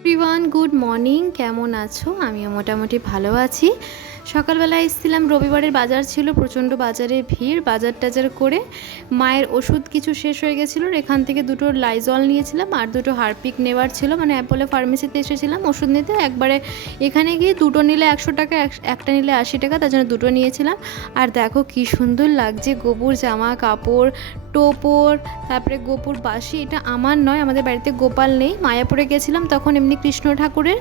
Everyone good morning কেমন আছো? আমিও মোটামুটি ভালো আছি। সকালবেলা এসেছিলাম, রবিবারের বাজার ছিল, প্রচণ্ড বাজারে ভিড়, বাজার টাজার করে মায়ের ওষুধ কিছু শেষ হয়ে গেছিল। এখান থেকে দুটো লাইজল নিয়েছিলাম আর দুটো হারপিক নেওয়ার ছিল। মানে অ্যাপোলো ফার্মেসিতে এসেছিলাম ওষুধ নিতে। একবারে এখানে গিয়ে দুটো নিলে একশো টাকা, এক- একটা নিলে আশি টাকা, তার জন্য দুটো নিয়েছিলাম। আর দেখো কি সুন্দর লাগছে, গোবর, জামা, কাপড় টোপর, তারপরে গোপুর বাসি, এটা আমার নয়, আমাদের বাড়িতে গোপাল নেই। মায়াপুরে গেছিলাম, তখন এমনি কৃষ্ণ ঠাকুরের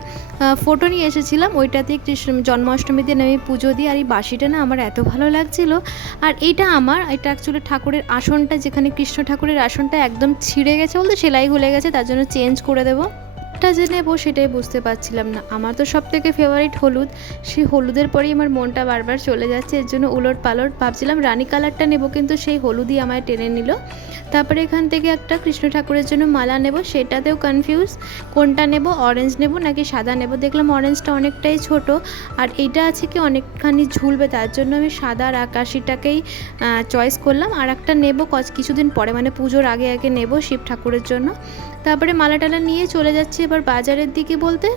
ফটো নিয়ে এসেছিলাম। ওইটাতে কৃষ্ণ, জন্মাষ্টমীর দিন আমি পুজো দিই। আর এই বাসিটা না আমার এত ভালো লাগছিল। আর এটা আমার, এটা অ্যাকচুয়ালি ঠাকুরের আসনটা, যেখানে কৃষ্ণ ঠাকুরের আসনটা একদম ছিঁড়ে গেছে বলতে, সেলাই হলে গেছে, তার জন্য চেঞ্জ করে দেবো। টা যে নেব সেটাই বুঝতে পারছিলাম না। আমার তো সব থেকে ফেভারিট হলুদ। সেই হলুদের পরেই আমার মনটা বারবার চলে যাচ্ছে। এর জন্য উলট পালট ভাবছিলাম রানী কালারটা নেব, কিন্তু সেই হলুদই আমায় টেনে নিল। তারপরে এখান থেকে একটা কৃষ্ণ ঠাকুরের জন্য মালা নেব। সেটাতেও কনফিউজ কোনটা নেব? অরেঞ্জ নেব নাকি সাদা নেব? দেখলাম অরেঞ্জটা অনেকটাই ছোট। আর এইটা আছে কি অনেকখানি ঝুলবে, তার জন্য আমি সাদা আর আকাশিটাকেই চয়েস করলাম। আর একটা নেব কিছুদিন পরে মানে পুজোর আগে আগে নেব শিব ঠাকুরের জন্য। তারপরে মালা টালা নিয়ে চলে যাচ্ছি এবার বাজারের দিকে বলতে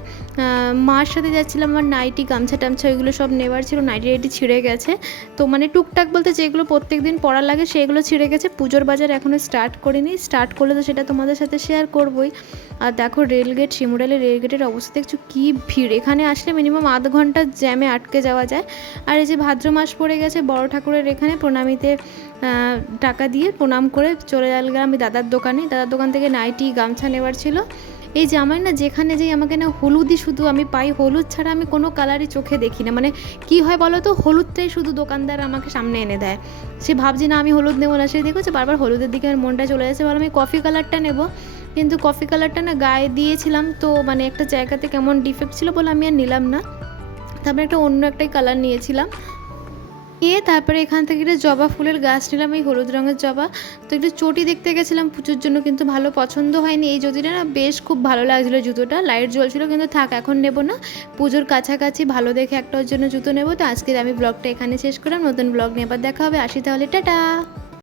মার সাথে যাচ্ছিলাম আমার নাইটি, গামছা টামছা ওইগুলো সব নেওয়ার ছিল, নাইটি টাইটি ছিঁড়ে গেছে। তো মানে টুকটাক বলতে যেগুলো প্রত্যেক দিন পড়া লাগে সেগুলো ছিঁড়ে গেছে। পুজোর বাজার এখনও স্টার্ট করিনি। স্টার্ট করলে তো সেটা তোমাদের সাথে শেয়ার করবই। আর দেখো রেলগেট শিমুরালি রেলগেটের অবস্থা দেখছ কী ভিড়। এখানে আসলে মিনিমাম আধ ঘণ্টা জ্যামে আটকে যাওয়া যায়। আর এই যে ভাদ্র মাস পড়ে গেছে, বড় ঠাকুরের এখানে প্রণামীতে টাকা দিয়ে প্রণাম করে চলে গেলাম আমি দাদার দোকানে। দাদার দোকান থেকে নাইটি, গামছা নেওয়ার ছিল। এই যে আমার না যেখানে যেই আমাকে না হলুদই শুধু আমি পাই, হলুদ ছাড়া আমি কোনো কালারই চোখে দেখি না। মানে কি হয় বলো তো হলুদটাই শুধু দোকানদার আমাকে সামনে এনে দেয়। সে ভাবছি না আমি হলুদ নেব না, সে দেখেছে বারবার হলুদের দিকে আমার মনটা চলে যাচ্ছে। বলো আমি কফি কালারটা নেব, কিন্তু কফি কালারটা না গায়ে দিয়েছিলাম তো মানে একটা জায়গাতে কেমন ডিফেক্ট ছিল বলে আমি আর নিলাম না। তারপরে একটা অন্য একটাই কালার নিয়েছিলাম। নিয়ে তারপরে এখান থেকে একটা জবা ফুলের গাছ নিলাম, এই হলুদ রঙের জবা। তো একটু চটি দেখতে গেছিলাম পুজোর জন্য, কিন্তু ভালো পছন্দ হয়নি। এই জুতিটা না বেশ খুব ভালো লাগছিল জুতোটা লাইট জ্বলছিল, কিন্তু থাক, এখন নেব না। পুজোর কাছাকাছি ভালো দেখে একটা ওর জন্য জুতো নেব। তো আজকের আমি ব্লগটা এখানে শেষ করলাম। নতুন ব্লগ নেবার দেখা হবে। আসি তাহলে, টাটা!